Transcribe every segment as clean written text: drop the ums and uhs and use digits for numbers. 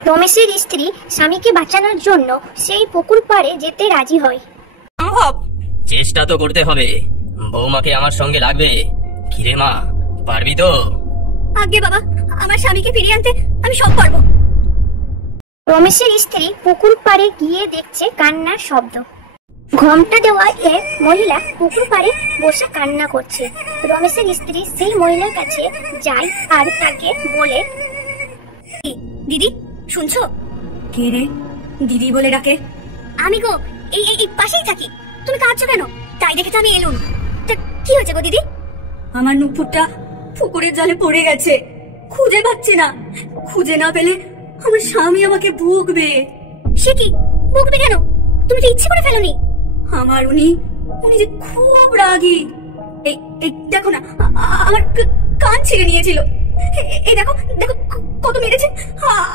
রমেশের স্ত্রী স্বামীকে বাঁচানোর জন্য সেই পুকুর পাড়ে যেতে রাজি হয়। সম্ভব? চেষ্টা তো করতে হবে। বৌমাকে আমার সঙ্গে লাগবে। কিরে মা, পারবি তো? আগে বাবা, আমার স্বামীকে ফিরিয়ে আনতে আমি সব পারবো। রমেশের স্ত্রী পুকুর পাড়ে গিয়ে দেখছে কান্নার শব্দ। ঘোমটা দেওয়া এক মহিলা পুকুর পাড়ে বসে কান্না করছে। রমেশের স্ত্রী সেই মহিলার কাছে যায় আর তাকে বলে, দিদি শুনছো? কে রে? দিদি বলে ডাকে। আমি গো, এই এই পাশেই থাকি। তুমি কাঁদছো কেন? তাই দেখে তো আমি এলুম। তা কি হয়েছে গো দিদি? আমার নুপুরটা পুকুরের জলে পড়ে গেছে, খুঁজে পাচ্ছি না। খুঁজে না পেলে আমার স্বামী আমাকে বকবে। সে কি বকবে কেন? তুমি তো ইচ্ছে করে ফেলোনি। আমার উনি যে খুব রাগী। এই এই দেখো না, আমার কান ছিঁড়ে নিয়েছিল। এই দেখো দেখো কত মেরেছে,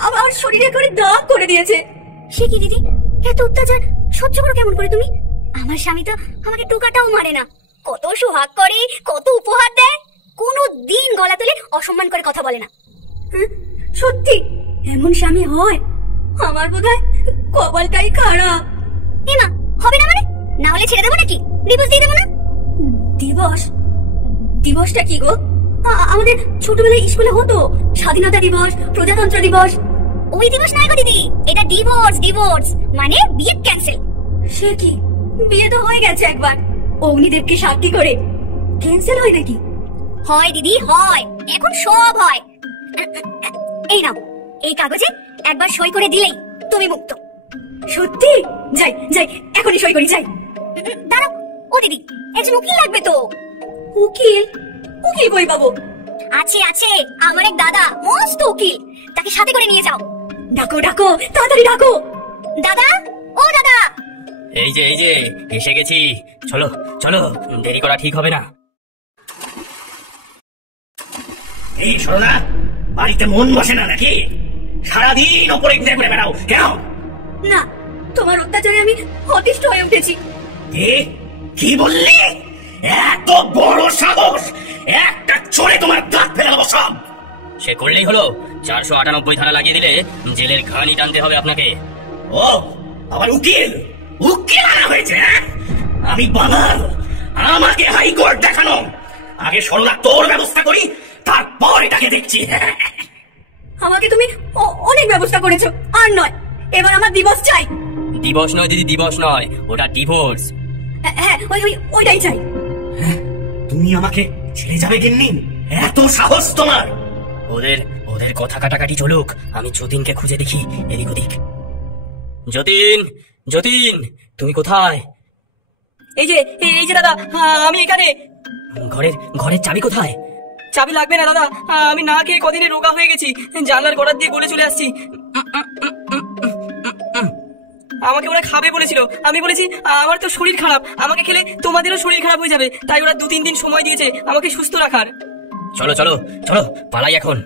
আমার শরীরে করে দাগ করে দিয়েছে। সে কি দিদি, এত অত্যাচার সহ্য করো কেমন করে তুমি? আমার স্বামী তো আমাকে টোকাটাও মারে না। কত সোহাগ করে, কত উপহার দেয়, কোনো দিন গলা তুলে অসম্মান করে কথা বলে না। সত্যি এমন স্বামী হয়? আমার বোধহয় কপালটাই খারাপ। এমা, হবে না মানে? না হলে ছেড়ে দেবো নাকি? ডিভোর্স দিয়ে দেবো না? দিবস? দিবসটা কি গো? আমাদের ছোটবেলায় স্কুলে হতো স্বাধীনতা দিবস, প্রজাতন্ত্র দিবস। ওই দিবস নয় গো দিদি, এটা ডিভোর্স। ডিভোর্স মানে বিয়ে ক্যান্সেল। সে কি, বিয়ে তো হয়ে গেছে একবার অগ্নিদেবকে সাক্ষী করে। ক্যান্সেল হয় নাকি? হয় দিদি হয়, এখন সব হয়। এই নাও, এই কাগজে একবার সই করে দিলেই তুমি মুক্ত। সত্যি? যাই যাই, এখনই সই করি, যাই। দাঁড়াও ও দিদি, একজন উকিল লাগবে তো। উকিল? উকিল কই পাবো? আছে আছে, আমার এক দাদা মস্ত উকিল, তাকে সাথে করে নিয়ে যাও। ডাকো ডাকো, তাড়াতাড়ি ডাকো। দাদা, ও দাদা। এই যে এসে গেছি। চলো চলো, দেরি করা ঠিক হবে না। এই সরলা, বাড়িতে মন বসে না নাকি? সারাদিন ওপরে ঘুরে ঘুরে বেড়াও কেন? না, তোমার অত্যাচারে আমি অতিষ্ঠ হয়ে উঠেছি। কি বললি? এত বড় সাহস! একটা চড়ে তোমার দাঁত ফেলে দেবো সব। সে করলেই হলো। 498 ধারা লাগিয়ে দিলে জেলের ঘানি টানতে হবে আপনাকে। ও আবার উকিল? উকিল আনা হয়েছে? আমি বাঙাল, আমাকে হাইকোর্ট দেখানো। আগে সরলা তোর ব্যবস্থা করি, তারপর এটাকে দেখছি। আমাকে তুমি অনেক ব্যবস্থা করেছো, আর নয়, এবার আমার দিবস চাই। দিবস নয় দিদি, দিবস নয়, ওটা ডিভোর্স। হ্যাঁ, ওইটাই চাই। তুমি আমাকে ছেড়ে যাবে গিন্নি? এত সাহস তোমার? ওদের কথা কাটাকাটি চলুক, আমি যতীনকে খুঁজে দেখি এদিক ওদিক। যতীন, যতীন, তুমি কোথায়? এই যে দাদা, আমি এখানে। ঘরের চাবি কোথায়? চাবি লাগবে না দাদা, আমি না খেয়ে কদিনে রোগা হয়ে গেছি, জানলার গোড়ার দিয়ে গলে চলে আসছি। আমাকে ওরা খাবে বলেছিল, আমি বলেছি আমার তো শরীর খারাপ, আমাকে খেলে তোমাদেরও শরীর খারাপ হয়ে যাবে, তাই ওরা 2-3 দিন সময় দিয়েছে আমাকে সুস্থ রাখার। চলো চলো চলো, পালাই এখন।